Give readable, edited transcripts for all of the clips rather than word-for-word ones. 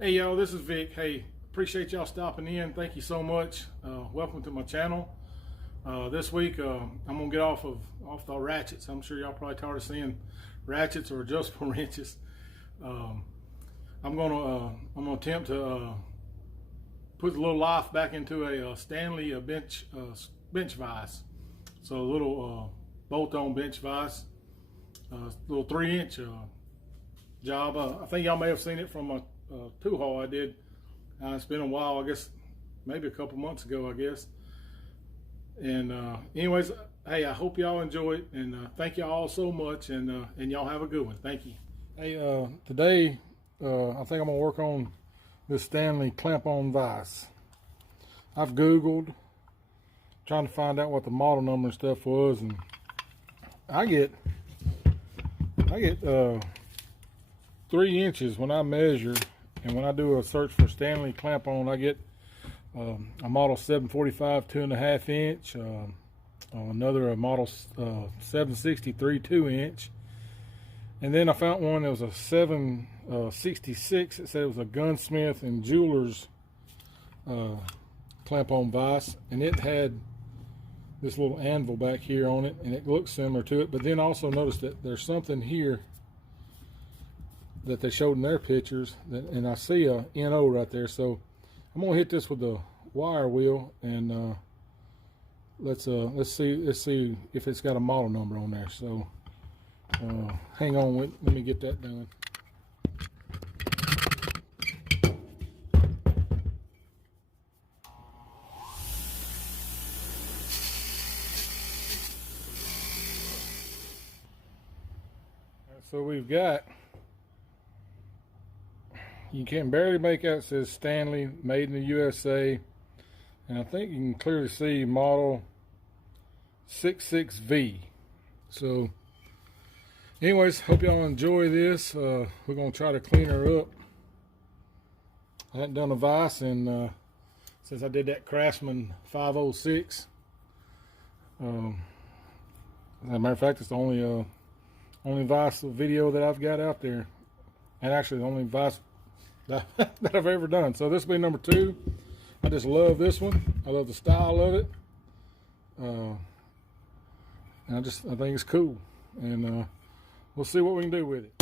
Hey y'all, this is Vic. Hey, appreciate y'all stopping in. Thank you so much. Welcome to my channel. This week I'm gonna get off the ratchets. I'm sure y'all probably tired of seeing ratchets or adjustable wrenches. I'm gonna attempt to put a little life back into a Stanley bench vise. So a little bolt-on bench vise, little 3-inch job. I think y'all may have seen it from a tool haul I did. It's been a while, I guess, maybe a couple months ago, I guess. And anyways, hey, I hope y'all enjoy it, and thank y'all all so much, and y'all have a good one. Thank you. Hey, today I think I'm gonna work on this Stanley Clamp-on vise. I've Googled trying to find out what the model number and stuff was, and I get 3 inches when I measure. And when I do a search for Stanley Clamp-on, I get a model 745 2.5 inch, another a model 763 2-inch, and then I found one that was a 766. It said it was a gunsmith and jeweler's clamp-on vise, and it had this little anvil back here on it, and it looks similar to it. But then also noticed that there's something here that they showed in their pictures, and I see a NO right there. So I'm gonna hit this with the wire wheel, and let's see if it's got a model number on there. So hang on, let me get that done. So we've got, you can barely make out, it says Stanley, made in the USA, and I think you can clearly see model 66V. So anyways, hope y'all enjoy this. We're gonna try to clean her up. I hadn't done a vise since I did that Craftsman 506. As a matter of fact, it's the only vise video that I've got out there, and actually the only vise that I've ever done. So this will be number 2. I just love this one. I love the style of it, and I think it's cool, and we'll see what we can do with it.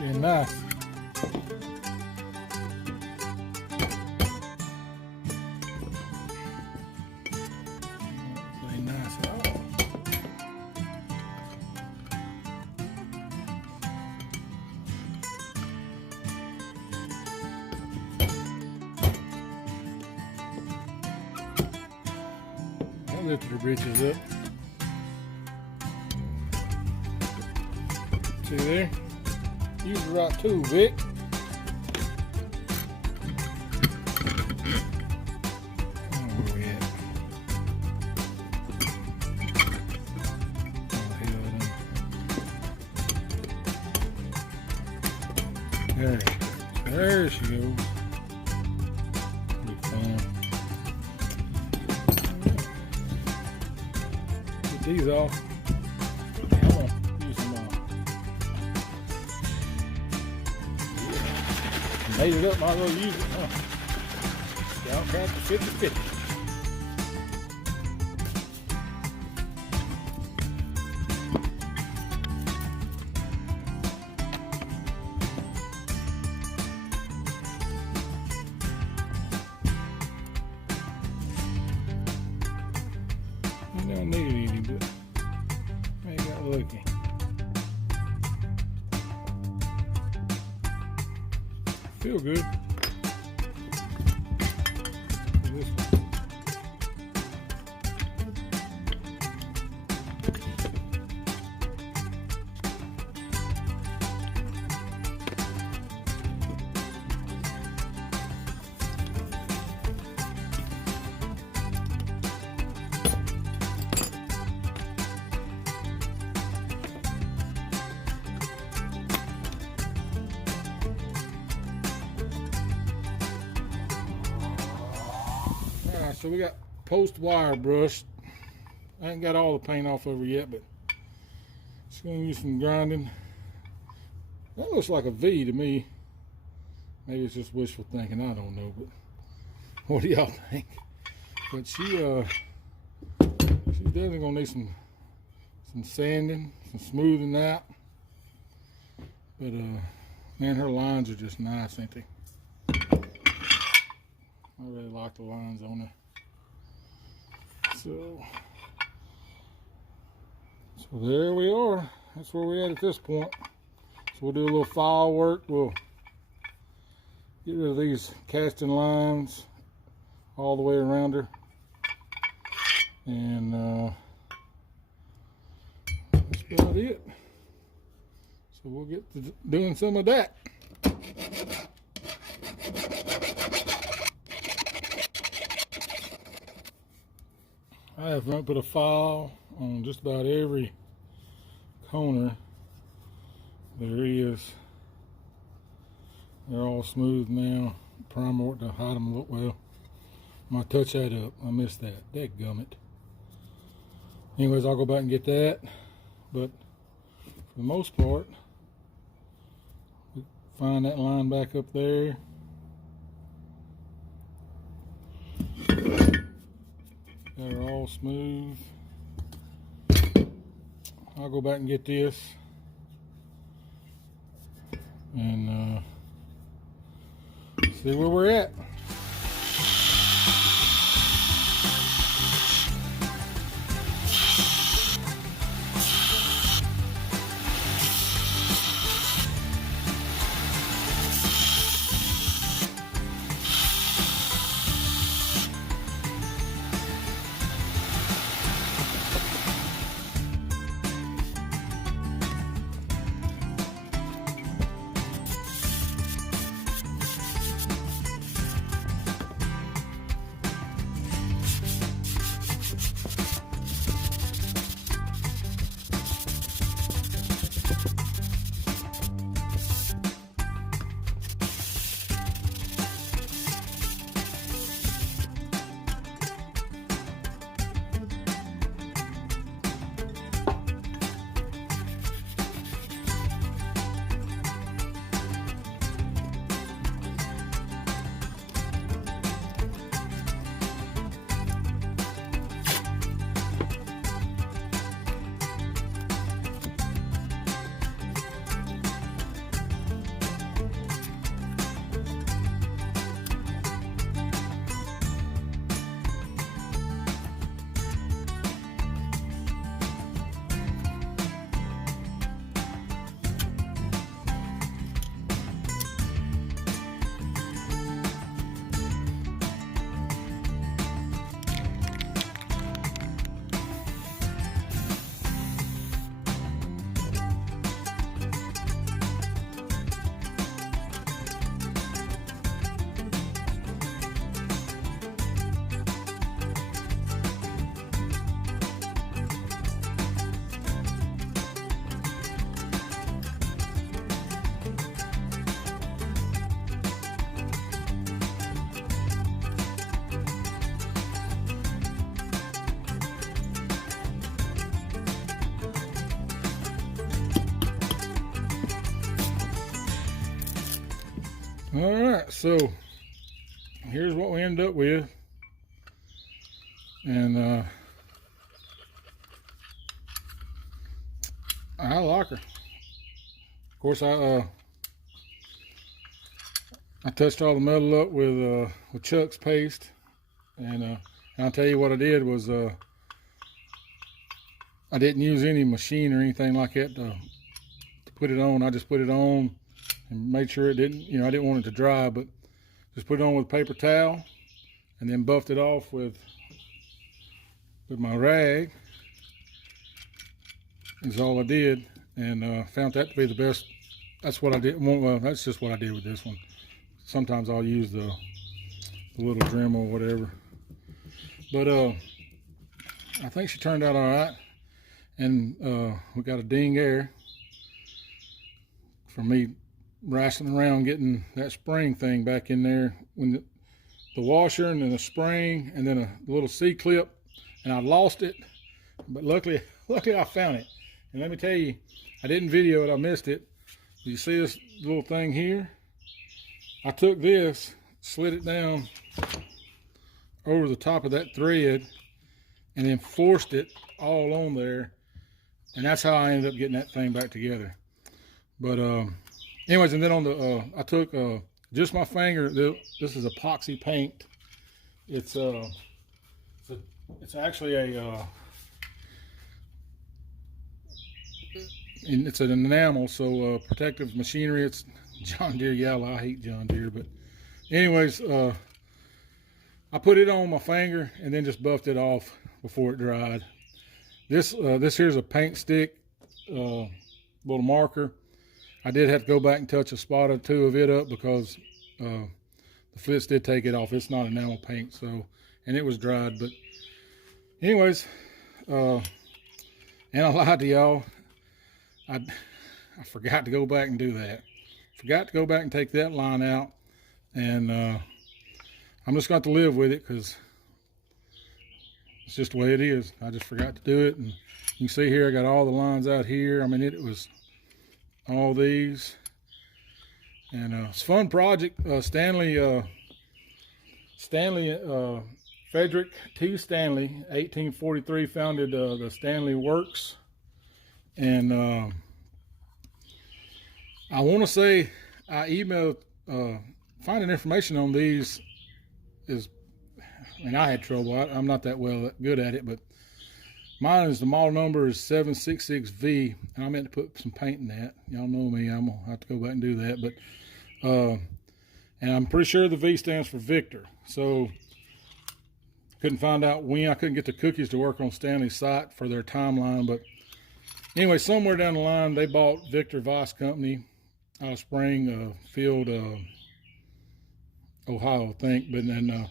Very nice. Very nice. I'll lift her britches up. See there? Use the right tool, Vic. Where we at? There she goes. Be fun. Get these off. Made it up, might as well use it, huh? Scout Tractor 50/50. You don't need any, but I got lucky. Feel good. This one. So we got post wire brushed. I ain't got all the paint off of her yet, but just gonna use some grinding. That looks like a V to me. Maybe it's just wishful thinking, I don't know, but what do y'all think? But she's definitely gonna need some sanding, some smoothing out. But man, her lines are just nice, ain't they? I really like the lines on her. So there we are. That's where we're at this point. So we'll do a little file work. We'll get rid of these casting lines all the way around her. And that's about it. So we'll get to doing some of that. I have put a file on just about every corner there is. They're all smooth now. Primer work to hide them a little. Well, I'm gonna touch that up. I missed that. Dadgummit. Anyways, I'll go back and get that. But for the most part, we find that line back up there. They're all smooth. I'll go back and get this and see where we're at. Alright, so here's what we ended up with. And I like her. Of course, I touched all the metal up with Chuck's paste, and I'll tell you what I did was I didn't use any machine or anything like that to put it on. I just put it on and made sure it didn't, I didn't want it to dry, but just put it on with a paper towel and then buffed it off with my rag is all I did, and found that to be the best. That's what I did. Well, that's just what I did with this one. Sometimes I'll use the little Dremel or whatever, but I think she turned out all right. And we got a ding air from me wrestling around getting that spring thing back in there when the washer and then a spring and then a little C-clip, and I lost it, but luckily I found it. And let me tell you, I didn't video it, I missed it. You see this little thing here? I took this, slid it down over the top of that thread, and then forced it all on there, and that's how I ended up getting that thing back together. But anyways, and then on the I took just my finger. This is epoxy paint. It's actually a and it's an enamel, so protective machinery. It's John Deere Yall. I hate John Deere, but anyways, I put it on my finger and then just buffed it off before it dried. This here's a paint stick, little marker. I did have to go back and touch a spot or two of it up because the flits did take it off. It's not enamel paint, so, and it was dried. But anyways, and I lied to y'all. I forgot to go back and do that. Forgot to go back and take that line out, and I'm just going to live with it because it's just the way it is. I just forgot to do it, and you can see here I got all the lines out here. I mean, it was all these, and it's a fun project. Stanley Frederick T. Stanley, 1843, founded the Stanley Works, and I want to say I emailed finding information on these is, I mean, I had trouble. I'm not that good at it, but mine is, the model number is 766V, and I meant to put some paint in that. Y'all know me, I'm gonna have to go back and do that. But and I'm pretty sure the V stands for Victor. So couldn't find out when. I couldn't get the cookies to work on Stanley's site for their timeline, but anyway, somewhere down the line they bought Victor Vise Company out of Springfield, Ohio, I think. But then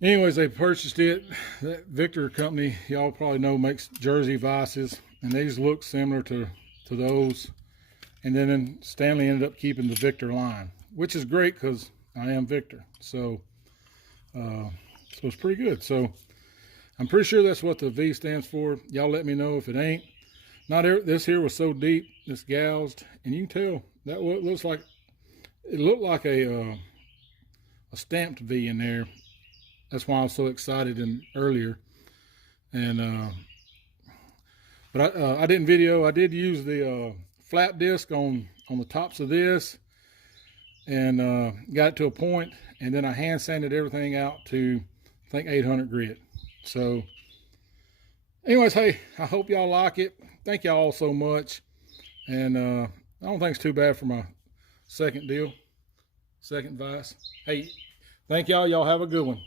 anyways, they purchased it. That Victor company, y'all probably know, makes Jersey Vises, and these look similar to those. And then Stanley ended up keeping the Victor line, which is great because I am Victor. So it's pretty good. So I'm pretty sure that's what the V stands for. Y'all let me know if it ain't. This here was so deep, it's gouged, and you can tell that what it looks like. It looked like a stamped V in there. That's why I was so excited earlier. And but I didn't video. I did use the flat disc on the tops of this, and got it to a point, and then I hand sanded everything out to, I think, 800 grit. So anyways, hey, I hope y'all like it. Thank y'all all so much, and I don't think it's too bad for my second Vise. Hey, thank y'all. Y'all have a good one.